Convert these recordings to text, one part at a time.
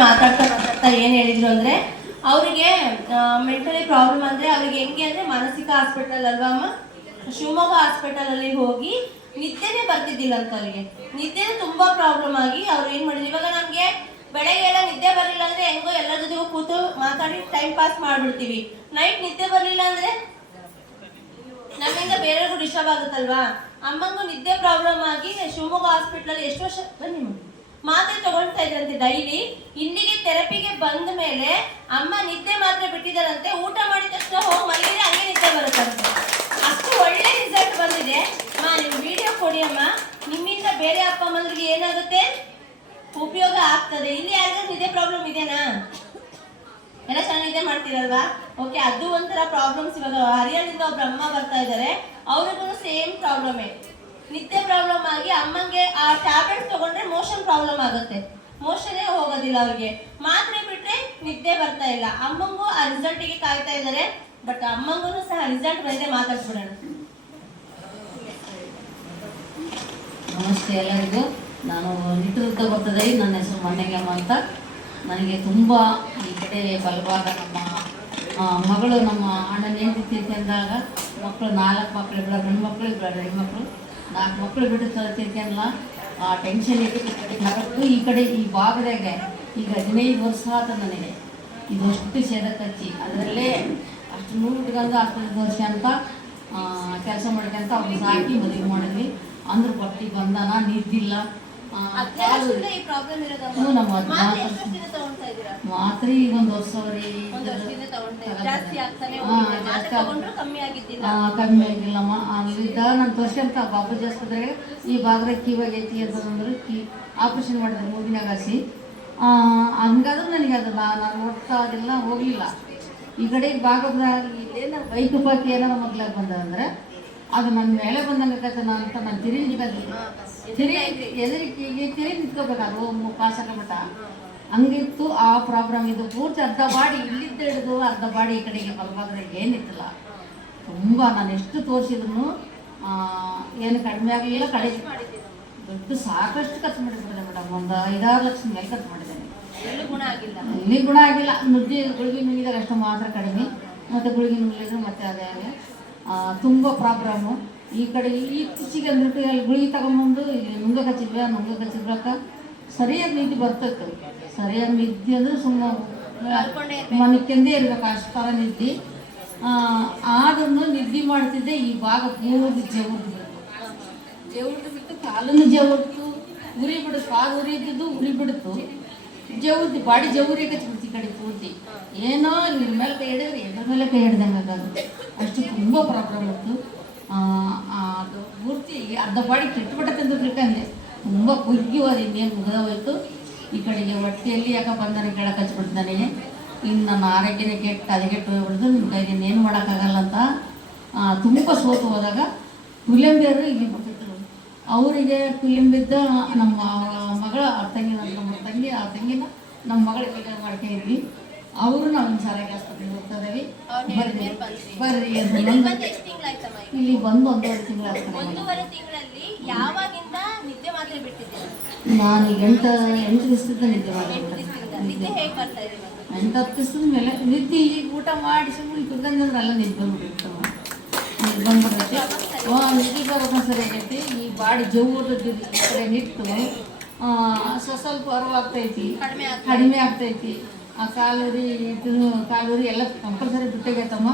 ಮಾತಾಡ್ತಾ ಏನು ಹೇಳಿದ್ರು ಅಂದ್ರೆ ಅವರಿಗೆ ಮೆಂಟಲಿ ಪ್ರಾಬ್ಲಮ್ ಅಂದ್ರೆ ಅವ್ರಿಗೆ ಹೆಂಗೆ ಅಂದ್ರೆ ಮಾನಸಿಕ ಹಾಸ್ಪಿಟಲ್ ಅಲ್ವಾ ಅಮ್ಮ, ಶಿವಮೊಗ್ಗ ಹಾಸ್ಪಿಟಲ್ ಅಲ್ಲಿ ಹೋಗಿ ನಿದ್ದೆನೇ ಬರ್ತಿದ್ದಿಲ್ಲ ಅಂತ ಅವ್ರಿಗೆ. ನಿದ್ದೆನೇ ತುಂಬಾ ಪ್ರಾಬ್ಲಮ್ ಆಗಿ ಅವ್ರು ಏನ್ ಮಾಡಿದ್ರು, ಇವಾಗ ನಮ್ಗೆ ಬೆಳಗ್ಗೆ ಎಲ್ಲ ನಿದ್ದೆ ಬರಲಿಲ್ಲ ಅಂದ್ರೆ ಹೆಂಗೋ ಎಲ್ಲರ ಜೊತೆಗೂ ಕೂತು ಮಾತಾಡಿ ಟೈಮ್ ಪಾಸ್ ಮಾಡ್ಬಿಡ್ತೀವಿ. ನೈಟ್ ನಿದ್ದೆ ಬರಲಿಲ್ಲ ಅಂದ್ರೆ ನಮ್ಮಿಂದ ಬೇರೆಯವ್ರಿಗೂ ಡಿಸ್ಟರ್ಬ್ ಆಗುತ್ತಲ್ವಾ. ಅಮ್ಮಂಗೂ ನಿದ್ದೆ ಪ್ರಾಬ್ಲಮ್ ಆಗಿ ಶಿವಮೊಗ್ಗ ಹಾಸ್ಪಿಟಲ್ ಎಷ್ಟು ವರ್ಷ ಬನ್ನಿ ಮಾತ್ರೆ ತಗೊಳ್ತಾ ಇದ್ರಂತೆ ಡೈಲಿ. ಇಲ್ಲಿಗೆ ಥೆರಪಿಗೆ ಬಂದ ಮೇಲೆ ಅಮ್ಮ ನಿದ್ದೆ ಮಾತ್ರೆ ಬಿಟ್ಟಿದ್ದಾರಂತೆ. ಊಟ ಮಾಡಿದ ತಕ್ಷಣ ಹೋಗಿ ಮಲಗಿದ್ರೆ ಹಂಗೆ ನಿದ್ದೆ ಬರುತ್ತಂತೆ. ಅಷ್ಟು ಒಳ್ಳೆ ರಿಸಲ್ಟ್ ಬಂದಿದೆ. ನಿಮ್ ವಿಡಿಯೋ ಕೊಡಿ ಅಮ್ಮ, ನಿಮ್ಮಿಂದ ಬೇರೆ ಅಪ್ಪ ಅಮ್ಮಂದ್ರಿಗೆ ಏನಾಗುತ್ತೆ ಉಪಯೋಗ ಆಗ್ತದೆ. ಇಲ್ಲಿ ಯಾರಿಗೂ ನಿದ್ದೆ ಪ್ರಾಬ್ಲಮ್ ಇದೆನಾ? ಎಲ್ಲ ಚೆನ್ನಾಗಿ ನಿದ್ದೆ ಮಾಡ್ತೀರಲ್ವಾ? ಓಕೆ, ಅದು ಒಂಥರ ಪ್ರಾಬ್ಲಮ್ಸ್. ಇವಾಗ ಹರಿಯಾಣದಿಂದ ಒಬ್ರು ಅಮ್ಮ ಬರ್ತಾ ಇದ್ದಾರೆ, ಅವ್ರಿಗೂ ಸೇಮ್ ಪ್ರಾಬ್ಲಮೇ, ನಿದ್ದೆ ಪ್ರಾಬ್ಲಮ್ ಆಗಿ ಅಮ್ಮಂಗೆ ಆ ಟ್ಯಾಬ್ಲೆಟ್ಸ್ ತಗೊಂಡ್ರೆ ಮೋಷನ್ ಪ್ರಾಬ್ಲಮ್ ಆಗುತ್ತೆ, ಮೋಷನೇ ಹೋಗೋದಿಲ್ಲ ಅವ್ರಿಗೆ. ಮಾತ್ರೆ ಬಿಟ್ರೆ ನಿದ್ದೆ ಬರ್ತಾ ಇಲ್ಲ. ಅಮ್ಮಂಗೂ ಆ ರಿಸಲ್ಟಿಗೆ ಕಾಯ್ತಾ ಇದ್ದಾರೆ. ಬಟ್ ಅಮ್ಮಂಗೂ ಸಹ ರಿಸಲ್ಟ್ ಬಂದಿದೆ. ಮಾತಾಡ್ಸ್ಬಿಡೋಣ. ನಮಸ್ತೆ ಎಲ್ಲರಿಗೂ. ನಾನು ನಿಟ್ಟುದ್ದ ಬರ್ತದೆ. ನನ್ನ ಹೆಸರು ಮಣ್ಣೆಗಮ್ಮ ಅಂತ. ನನಗೆ ತುಂಬ ಈ ಕಡೆ ಬಲಭಾಗ ನಮ್ಮ ಮಗಳು, ನಮ್ಮ ಅಣ್ಣನ ಹೆಂಡತಿ ಅಂದಾಗ ಮಕ್ಕಳು 4 ಮಕ್ಕಳು, 2 ಗಂಡು ಮಕ್ಕಳು 2 ಹೆಣ್ಮಕ್ಳು, 4 ಮಕ್ಕಳು ಬಿಟ್ಟು ತಿರ್ಕಲ್ಲ. ಆ ಟೆನ್ಷನ್ ನರದ್ದು ಈ ಕಡೆ ಈ ಭಾಗದಾಗ ಈಗ 15 ವರ್ಷ ಆತ ನನಗೆ. ಇದಷ್ಟು ಸೇದಕ್ಕಚ್ಚಿ ಅದರಲ್ಲೇ ಅಷ್ಟು ನೂರು ಆಸ್ಪತ್ರೆ ವರ್ಷ ಅಂತ ಕೆಲಸ ಮಾಡ್ಕೊಂತ ಅವ್ರು ಸಾಕಿ ಮದುವೆ ಮಾಡಿದ್ವಿ. ಅಂದ್ರೆ ಬಟ್ಟಿ ಬಂಧನ ನಿದ್ದಿಲ್ಲ. ಮಾತ್ರೆ ಈಗ 1 ವರ್ಷ ಕಮ್ಮಿ ಆಗಿಲ್ಲಮ್ಮ. ಅಲ್ಲಿದ್ದ ನಾನು ತೋರ್ಸ್ಕೊಂತ ಬಾಬುಜಿ ಆಸ್ಪತ್ರೆಗೆ ಈ ಭಾಗದಾಗ ಕಿವಾಗೈತಿ ಅಂತಂದ್ರೆ ಆಪ್ರೇಷನ್ ಮಾಡಿದ್ರೆ ಮೂಗಿನಾಗ ಹಾಸಿ. ಹಂಗಾದ್ರೂ ನನಗೆ ಅದು ನಾನು ಒಟ್ಟು ಅದೆಲ್ಲ ಹೋಗಲಿಲ್ಲ. ಈ ಕಡೆ ಈ ಭಾಗದಾಗ ಇಲ್ಲೇನು ಬೈಕ್ ಪಾಕಿ ಏನಾರ ಮೊದಲಾಗ ಬಂದಂದ್ರೆ ಅದು ನನ್ನ ಮೇಲೆ ಬಂದಂಗತ್ತನ ಅಂತ ನಾನು ತಿರುಗಿ ನಿಂತ್ಕೋಬೇಕಾದ್ರು ಪಾಸ್ ಹಾಕಬಿಟ್ಟ. ಹಂಗಿತ್ತು ಆ ಪ್ರಾಬ್ಲಮ್. ಇದು ಪೂರ್ತಿ ಅರ್ಧ ಬಾಡಿ ಇಲ್ಲಿದ್ದ ಹಿಡಿದು ಅರ್ಧ ಬಾಡಿ ಈ ಕಡೆಗೆ ಬಲಭಾಗದಾಗ ಏನಿತ್ತಲ್ಲ. ತುಂಬ ನಾನು ಎಷ್ಟು ತೋರಿಸಿದ್ರು ಏನು ಕಡಿಮೆ ಆಗಲಿಲ್ಲ. ಕಡೆಗೆ ದುಡ್ಡು ಸಾಕಷ್ಟು ಖರ್ಚು ಮಾಡಿಬಿಟ್ಟಿದೆ ಮೇಡಮ್. ಒಂದು 5-6 ಲಕ್ಷ ಮೇಲೆ ಖರ್ಚು ಮಾಡಿದ್ದೇನೆ. ಇಲ್ಲಿ ಗುಣ ಆಗಿಲ್ಲ. ಗುಳಿಗೆ ನುಂಗಿದಾಗ ಅಷ್ಟು ಮಾತ್ರ ಕಡಿಮೆ. ಮತ್ತು ಗುಳಿಗೆ ನುಂಗಿದ್ರೆ ಮತ್ತೆ ಅದೇ ತುಂಬ ಪ್ರಾಬ್ಲಮ್ಮು. ಈ ಕಡೆ ಇತ್ತೀಚೆಗೆ ಅಂದ್ಬಿಟ್ಟು ಅಲ್ಲಿ ಗುಳಿಗೆ ತಗೊಂಬಂದು ಇಲ್ಲಿ ನುಂಗ ಕಚ್ಚಿದ್ರಕ್ಕ ಸರಿಯಾಗಿ ನಿದ್ದೆ ಬರ್ತಿತ್ತು. ಸರಿಯಾಗಿ ನಿದ್ದೆ ಅಂದರೆ ಸುಮ್ಮನೆ ಮನಕ್ಕೆಂದೇ ಇರ್ಬೇಕು, ಅಷ್ಟು ಥರ ನಿದ್ದೆ. ಆದ್ರೂ ನಿದ್ದೆ ಮಾಡ್ತಿದ್ದೆ. ಈ ಭಾಗ ಪೂರ್ತಿ ಜವುರ್ದು ಬಿಟ್ಟು ಕಾಲನ್ನು ಜವುರ್ತು, ಉರಿ ಬಿಡು, ಕಾಲು ಉರಿದ್ದು ಉರಿ ಬಿಡ್ತು, ಜವುರ್ದು ಬಾಡಿ ಜವುರಿ ಕಚ್ಚಿಬಿಡ್ತು ಈ ಕಡೆ ಪೂರ್ತಿ. ಏನೋ ಇದ್ರ ಮೇಲೆ ಕೈ ಹಿಡಿದ್ರೆ ಎದ್ರ ಮೇಲೆ ಕೈ ಹಿಡ್ದಂಗೆ ಆಗೋದು. ಅಷ್ಟು ತುಂಬ ಪ್ರಾಬ್ಲಮ್ ಇತ್ತು. ಅದು ಪೂರ್ತಿ ಅರ್ಧ ಬಾಡಿ ಕೆಟ್ಟುಬಿಟ್ಟೆ ಅಂತ ತಿಳ್ಕೊಂಡೆ. ತುಂಬ ಕುಗ್ಗಿ ಹೋದ, ಇನ್ನೇನು ಮುಗಿದೋಯ್ತು. ಈ ಕಡೆಗೆ ಹೊಟ್ಟೆಯಲ್ಲಿ ಯಾಕೆ ಬಂದನೆ ಕೆಳಗೆ ಹಚ್ಬಿಡ್ತಾನೆ. ಇನ್ನು ನನ್ನ ಆರೋಗ್ಯನೇ ಕೆಟ್ಟು ಹೋಗ್ಬಿಡ್ದು. ನಿಮ್ಮ ಕೈಗೆ ಏನು ಮಾಡೋಕ್ಕಾಗಲ್ಲ ಅಂತ ತುಂಬ ಸೋತು ಹೋದಾಗ ಕುಲೆಂಬಿಯರು ಇಲ್ಲಿ ಬಿಟ್ಟಿದ್ರು. ಅವರಿಗೆ ಕುಲೆಂಬಿದ್ದ ನಮ್ಮ ಮಗಳ ತಂಗಿ, ನಮ್ಮ ತಂಗಿ, ಆ ತಂಗಿನ ನಮ್ಮ ಮಗಳಿಗೆ ಮಾಡ್ಕೊಂಡಿದ್ವಿ. ಅವರು ನಾವು ಶಾಲೆಗೆ ಆಸ್ಪತ್ರೆಗೆ ಹೋಗ್ತಾ ಇದ್ದೀವಿ. ಬರ್ರಿ ಇಲ್ಲಿ ಬಂದು 1.5 ತಿಂಗಳು ಆಗ್ತದೆ. ನಾನು 8 ದಿವಸದಿಂದ ನಿದ್ದೆ ಮಾಡಿದ್ದೆ. 8-10 ದಿವಸದ ಮೇಲೆ ನಿದ್ದೆ. ಈಗ ಊಟ ಮಾಡಿ ಸುಮ್ಮನೆ ಕುತ್ಕೊಂಡ್ರೆ ಎಲ್ಲ ನಿದ್ದೆ ಬಂದ್ಬಿಟ್ಟಿರ್ತಾವ. ನಿದ್ದೆ ಬಂದ್ಬಿಡ್ತೈತಿ. ನಿದ್ದೆ ಬರೋದು ಸರಿ ಆಗೈತಿ. ಈ ಬಾಡಿ ಜವ್ವುದು ಈ ಕಡೆ ನಿಟ್ಟು ಸ್ವಲ್ಪ ಹೊರವಾಗ್ತೈತಿ, ಕಡಿಮೆ ಆಗ್ತೈತಿ. ಆ ಕಾಲೂರಿ ಎಲ್ಲ ಕಂಪಲ್ಸರಿ ಬಿಟ್ಟಾಗೈತಮ್ಮ.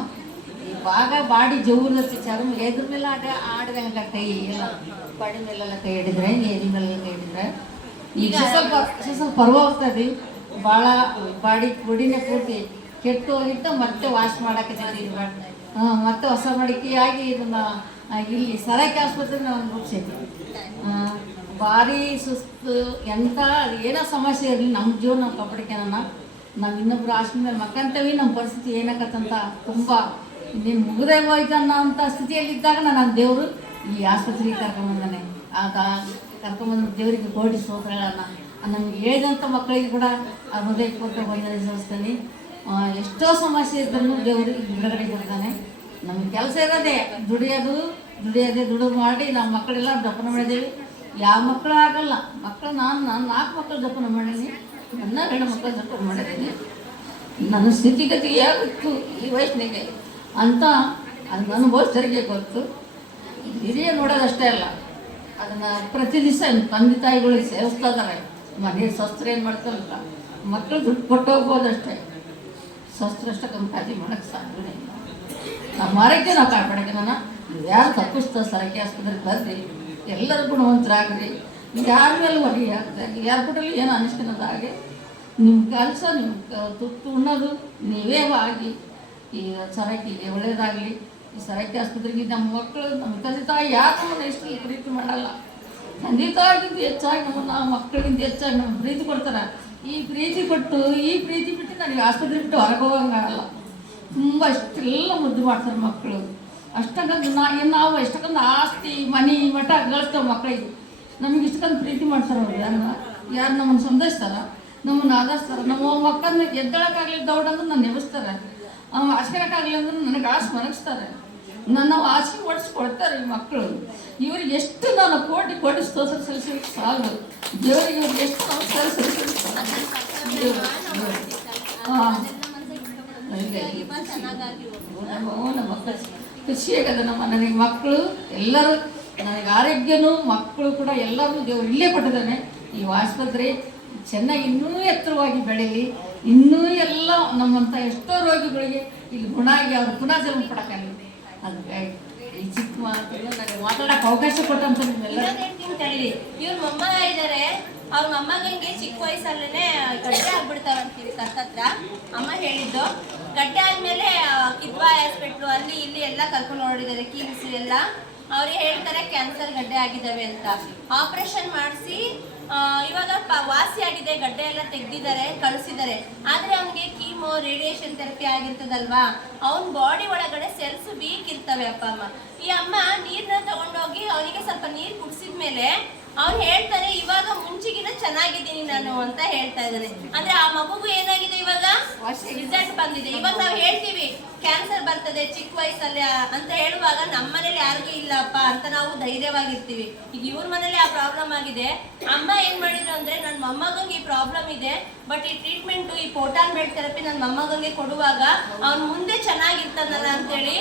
ಈ ಭಾಗ ಬಾಡಿ ಜವ್ರದತ್ತಿ ಚರ್ಮ ಎದ್ರ ಮೇಲೆ ಆಡ್ದಂಗೆ ಕೈ ಎಲ್ಲ ಬಾಡಿ ಮೇಲೆಲ್ಲ ಕೈ ಹಿಡಿದ್ರೆ, ಎದ್ರ ಮೇಲೆಲ್ಲ ಕೈ ಹಿಡಿದ್ರೆ ಈಗ ಸ್ವಲ್ಪ ಪರ್ವಾಗ್ತದೆ. ಭಾಳ ಬಾಡಿ ಬೊಡಿನೇ ಪೂರ್ತಿ ಕೆಟ್ಟು ಹೋಗಿತ್ತು. ಮತ್ತೆ ವಾಶ್ ಮಾಡೋಕ್ಕೆ ಮತ್ತೆ ಹೊಸ ಮಡಿಕೆಯಾಗಿ ಇದನ್ನು ಇಲ್ಲಿ ಸರಕ್ಕೆ ಆಸ್ಪತ್ರೆ ನಾವು ರೂಪಿಸೈತಿ. ಭಾರಿ ಸುಸ್ತು. ಎಂಥ ಏನೋ ಸಮಸ್ಯೆ ಇರಲಿ ನಮ್ಮ ಜೀವನ ನಾವು ಕಾಪಾಡ್ಕೊಳ್ಳೋಣ. ನಾವು ಇನ್ನೊಬ್ರು ಆಸ್ಪತ್ರೆ ಮೇಲೆ ಮಕ್ಕಂತೇವಿ. ನಮ್ಮ ಪರಿಸ್ಥಿತಿ ಏನಾಗತ್ತಂತ ತುಂಬ ಇನ್ನೇನು ಮುಗಿದೇ ಹೋಯ್ತನ್ನೋ ಅಂಥ ಸ್ಥಿತಿಯಲ್ಲಿದ್ದಾಗ ನನ್ನ ದೇವರು ಈ ಆಸ್ಪತ್ರೆಗೆ ಕರ್ಕೊಂಬಂದಾನೆ. ಕರ್ಕೊಂಬಂದ ದೇವರಿಗೆ ಕೋಟಿ ಸ್ತೋತ್ರಗಳನ್ನ. ನಮ್ಗೆ ಹೇಳಿದಂಥ ಮಕ್ಕಳಿಗೆ ಕೂಡ ಆ ಹೃದಯಪೂರ್ವಕ ವಂದನೆ ಸಲ್ಲಿಸ್ತೀನಿ. ಎಷ್ಟೋ ಸಮಸ್ಯೆ ಇದ್ದರೂ ದೇವರು ಬಿಡುಗಡೆ ಕೊಡ್ತಾನೆ. ನಮ್ಗೆ ಕೆಲಸ ಇರೋದೇ ದುಡಿಯೋದು ಮಾಡಿ ನಾವು ಮಕ್ಕಳೆಲ್ಲ ಜೋಪಾನ ಮಾಡಿದ್ದೀವಿ. ಯಾವ ಮಕ್ಕಳು ಆಗಲ್ಲ. ಮಕ್ಕಳು ನಾನು 4 ಮಕ್ಕಳು ಜೋಪಾನ ಮಾಡೀನಿ. ನನ್ನ ಗಂಡ ಮಕ್ಕಳ ಸಪೋರ್ಟ್ ಮಾಡಿದ್ದೀನಿ. ನನ್ನ ಸ್ಥಿತಿಗತಿ ಯಾವತ್ತು ಈ ವಯಸ್ಸಿನಿಗೆ ಅಂತ ಅದು ಅನುಭವಿಸರಿಗೆ ಗೊತ್ತು. ಹಿರಿಯ ನೋಡೋದಷ್ಟೇ ಅಲ್ಲ, ಅದನ್ನು ಪ್ರತಿ ದಿವಸ ತಂದೆ ತಾಯಿಗಳಿಗೆ ಸೇವಿಸ್ತಾ ಇದ್ದಾರೆ. ಮನೆ ಶಸ್ತ್ರ ಏನು ಮಾಡ್ತಾರಲ್ಲ, ಮಕ್ಕಳು ದುಡ್ಡು ಕೊಟ್ಟು ಹೋಗ್ಬೋದಷ್ಟೇ, ಶಸ್ತ್ರ ಅಷ್ಟಕ್ಕೊಂದು ಖಾತೆ ಮಾಡೋಕ್ಕೆ ಸಾಧ್ಯವೇ ಇಲ್ಲ. ನಮ್ಮ ಆರೋಗ್ಯ ನಾವು ಕಾಪಾಡೋಕ್ಕೆ ನಾನು ಯಾರು ತಪ್ಪಿಸ್ತಾ ಸರಕ್ಕೆ ಆಸ್ಪತ್ರೆಗೆ ಬರ್ರಿ, ಎಲ್ಲರೂ ಗುಣವಂತರಾಗ್ರಿ, ಯಾರ ಮೇಲೆ ಹೊರಗೆ ಆಗ್ತಾಗಿ ಯಾರ ಕೂಡಲ್ಲಿ ಏನು ಅನಿಸ್ಕೊಳ್ಳೋದು ಹಾಗೆ ನಿಮ್ಮ ಕೆಲಸ ನಿಮ್ಮ ತುತ್ತು ಉಣ್ಣೋದು ನೀವೇ ಆಗಿ ಈ ಸರಕಿಗೆ ಒಳ್ಳೆಯದಾಗಲಿ. ಈ ಸರಕ್ಕೆ ಆಸ್ಪತ್ರೆಗೆ ನಮ್ಮ ಮಕ್ಕಳು ನಮ್ಮ ತಂದೆ ತಾಯಿ ಯಾರು ನಮ್ಮನ್ನು ಎಷ್ಟು ಪ್ರೀತಿ ಮಾಡಲ್ಲ. ತಂದೆ ತಾಯಿಗಿಂತ ಹೆಚ್ಚಾಗಿ ನಮ್ಮನ್ನು ಮಕ್ಕಳಿಗಿಂತ ಹೆಚ್ಚಾಗಿ ನಮ್ಗೆ ಪ್ರೀತಿ ಕೊಡ್ತಾರೆ. ಈ ಪ್ರೀತಿ ಕೊಟ್ಟು ಈ ಪ್ರೀತಿ ಬಿಟ್ಟು ನನಗೆ ಆಸ್ಪತ್ರೆ ಬಿಟ್ಟು ಹೊರಗೆ ಹೋಗಂಗಾಗಲ್ಲ. ತುಂಬ ಅಷ್ಟೆಲ್ಲ ಮುದ್ದು ಮಾಡ್ತಾರೆ ಮಕ್ಕಳು. ಅಷ್ಟಕ್ಕೊಂದು ನಾವು ಎಷ್ಟಕ್ಕೊಂದು ಆಸ್ತಿ ಮನೆ ಮಠ ಗಳಿಸ್ತೇವೆ ಮಕ್ಕಳಿಗೆ. ನಮಗೆ ಇಷ್ಟಕ್ಕೊಂದು ಪ್ರೀತಿ ಮಾಡ್ತಾರೆ ಅವ್ರು. ಯಾರು ನಮ್ಮನ್ನು ಸಂತೈಸ್ತಾರೆ, ನಮ್ಮನ್ನು ಆಧರಿಸ್ತಾರೆ. ನಮ್ಮ ಮಕ್ಕಳನ್ನ ಎದ್ದಳಕ್ಕಾಗಲಿ ದೌಡಂದ್ರೆ ನಾನು ನೆನೆಸ್ತಾರೆ, ಹಾಸ್ಕೊಳಕ್ಕಾಗಲಿ ಅಂದ್ರೆ ನನಗೆ ಆಸೆ ಮನಗಿಸ್ತಾರೆ. ನಾವು ಆಸೆ ಹೊಡಿಸ್ಕೊಡ್ತಾರೆ ಈ ಮಕ್ಕಳು. ಇವ್ರಿಗೆ ಎಷ್ಟು ನಾನು ಕೋಟಿ ಕೋಟಿ ಸ್ತೋತ್ರ ಸಲ್ಲಿಸೋಕ್ಕೆ ಸಾಲು. ದೇವರಿಗೆ ಇವ್ರಿಗೆ ಎಷ್ಟು ನಮಸ್ಕಾರ ಸಲ್ಲಿಸೋದು. ನಮ್ಮ ಮಕ್ಕಳು ಖುಷಿಯಾಗದ. ನನಗೆ ಮಕ್ಕಳು ಎಲ್ಲರೂ, ನನಗೆ ಆರೋಗ್ಯನೂ ಮಕ್ಕಳು ಕೂಡ ಎಲ್ಲರೂ ದೇವರು ಇಲ್ಲೇ ಕೊಟ್ಟಿದ್ದಾನೆ. ಈ ಆಸ್ಪತ್ರೆ ಚೆನ್ನಾಗಿ ಇನ್ನೂ ಎತ್ತರವಾಗಿ ಬೆಳೀಲಿ. ಇನ್ನೂ ಎಲ್ಲ ನಮ್ಮಂಥ ಎಷ್ಟೋ ರೋಗಿಗಳಿಗೆ ಇಲ್ಲಿ ಗುಣ ಆಗಿ ಅವ್ರು ಪುನಃ ಜನ್ಮ ಪಡೋಕ್ಕಾಗಲಿ. ಅದಕ್ಕೆ ಈ ಚಿಕ್ಕ ಮಾತನ್ನು ನನಗೆ ಮಾತಾಡೋಕೆ ಅವಕಾಶ ಕೊಟ್ಟಂತ ನಿಮ್ಮೆಲ್ಲ ತಡೀರಿ. ಇವ್ರ ಮೊಮ್ಮಗ ಇದ್ದಾರೆ, ಅವ್ರ ಮೊಮ್ಮಗಂಗೆ ಚಿಕ್ಕ ವಯಸ್ಸಲ್ಲೇ ಗಡ್ಡೆ ಆಗ್ಬಿಡ್ತಾವ ಅಂತೀವಿ ಹತ್ರ. ಅಮ್ಮ ಹೇಳಿದ್ದು ಗಡ್ಡೆ ಆದ್ಮೇಲೆ ಕಿದ್ವಾ ಹಾಸ್ಪಿಟ್ಲು ಅಲ್ಲಿ ಇಲ್ಲಿ ಎಲ್ಲ ಕರ್ಕೊಂಡು ನೋಡಿದ್ದಾರೆ, ಕಿಮ್ಸ್ ಎಲ್ಲ. ಅವ್ರಿಗೆ ಹೇಳ್ತಾರೆ ಕ್ಯಾನ್ಸರ್ ಗಡ್ಡೆ ಆಗಿದ್ದಾವೆ ಅಂತ. ಆಪರೇಷನ್ ಮಾಡಿಸಿ ಇವಾಗ ವಾಸಿ ಆಗಿದೆ, ಗಡ್ಡೆ ಎಲ್ಲ ತೆಗ್ದಿದ್ದಾರೆ, ಕಳಿಸಿದ್ದಾರೆ. ಆದ್ರೆ ಅವ್ನಿಗೆ ಕೀಮೋ ರೇಡಿಯೇಷನ್ ಥೆರಪಿ ಆಗಿರ್ತದಲ್ವಾ, ಅವ್ನ ಬಾಡಿ ಒಳಗಡೆ ಸೆಲ್ಸ್ ವೀಕ್ ಇರ್ತವೆ. ಅಪ್ಪ ಅಮ್ಮ ಈ ಅಮ್ಮ ನೀರನ್ನ ತಗೊಂಡೋಗಿ ಅವನಿಗೆ ಸ್ವಲ್ಪ ನೀರು ಕುಡಿಸಿದ್ಮೇಲೆ ಅವ್ನು ಹೇಳ್ತಾನೆ ಇವಾಗ ಮುಂಚೆಗಿನ ಚೆನ್ನಾಗಿದ್ದೀನಿ ನಾನು ಅಂತ ಹೇಳ್ತಾ ಇದ್ದಾನೆ. ಅಂದ್ರೆ ಆ ಮಗುಗೂ ಏನಾಗಿದೆ, ಇವಾಗ ರಿಸಲ್ಟ್ ಬಂದಿದೆ. ಇವಾಗ ನಾವು ಹೇಳ್ತೀವಿ ಕ್ಯಾನ್ಸರ್ ಬರ್ತದೆ ಚಿಕ್ಕ ವಯಸ್ಸಲ್ಲಿ ಅಂತ ಹೇಳುವಾಗ ನಮ್ಮ ಮನೇಲಿ ಯಾರಿಗೂ ಇಲ್ಲಪ್ಪ ಅಂತ ನಾವು ಧೈರ್ಯವಾಗಿರ್ತೀವಿ. ಈಗ ಇವ್ರ ಮನೇಲಿ ಆ ಪ್ರಾಬ್ಲಮ್ ಆಗಿದೆ. ಅಮ್ಮ ಏನ್ ಮಾಡಿದ್ರು ಅಂದ್ರೆ ನನ್ನ ಮೊಮ್ಮಗಂಗೆ ಈ ಪ್ರಾಬ್ಲಮ್ ಇದೆ, ಬಟ್ ಈ ಟ್ರೀಟ್ಮೆಂಟ್ ಈ ಪೋಟಾನ್ ಬೆಲ್ಟ್ ಥೆರಪಿ ನನ್ನ ಮೊಮ್ಮಗಂಗೆ ಕೊಡುವಾಗ ಅವ್ನು ಮುಂದೆ ಚೆನ್ನಾಗಿರ್ತಾನಲ್ಲ ಅಂತೇಳಿ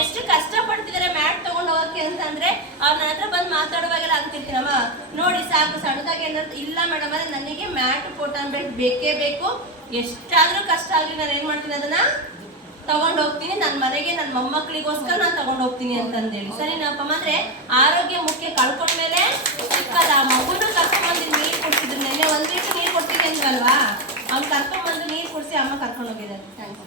ಎಷ್ಟು ಕಷ್ಟ ಪಡ್ತಿದ್ದಾರೆ ಮ್ಯಾಟ್ ತಗೊಂಡು ಹೋಗಕ್ಕೆ ಅಂತಂದ್ರೆ ಅವ್ರು ನನ್ನ ಹತ್ರ ಬಂದು ಮಾತಾಡುವಾಗೆಲ್ಲ ಅಂತಿರ್ತೀನಮ್ಮ ನೋಡಿ ಸಾಕು ಸಣ್ಣದಾಗಿ ಏನಾದ್ರು ಇಲ್ಲ ಮೇಡಮ್ ಅಂದ್ರೆ ನನಗೆ ಮ್ಯಾಟ್ ಪೋಟಾನ್ ಬೆಲ್ಟ್ ಬೇಕೇ ಬೇಕು, ಎಷ್ಟಾದ್ರೂ ಕಷ್ಟ ಆಗಲಿ ನಾನು ಏನ್ ಮಾಡ್ತೀನಿ ಅದನ್ನ ತಗೊಂಡು ಹೋಗ್ತೀನಿ, ನನ್ನ ಮನೆಗೆ ನನ್ನ ಮೊಮ್ಮಕ್ಕಳಿಗೋಸ್ಕರ ನಾನು ತಗೊಂಡು ಹೋಗ್ತೀನಿ ಅಂತಂದೇಳಿ. ಸರಿನಪ್ಪ. ಅಂದ್ರೆ ಆರೋಗ್ಯ ಮುಖ್ಯ. ಕಳ್ಕೊಂಡ್ಮೇಲೆ ಸಿಕ್ಕಲ್ಲ. ಆ ಮಗುನು ಕರ್ಕೊಂಡ್ಬಂದು ನೀರು ಕೊಡ್ತಿದ್ರು, ನೆನ್ನೆ 1 ಲೀಟರ್ ನೀರು ಕೊಡ್ತಿದ್ದೆ ಅಂದ್ರಲ್ವಾ, ಅವ್ನು ಕರ್ಕೊಂಡ್ಬಂದು ನೀರು ಕುಡಿಸಿ ಅಮ್ಮ ಕರ್ಕೊಂಡು ಹೋಗಿದ್ದಾರೆ. ಥ್ಯಾಂಕ್ಸ್.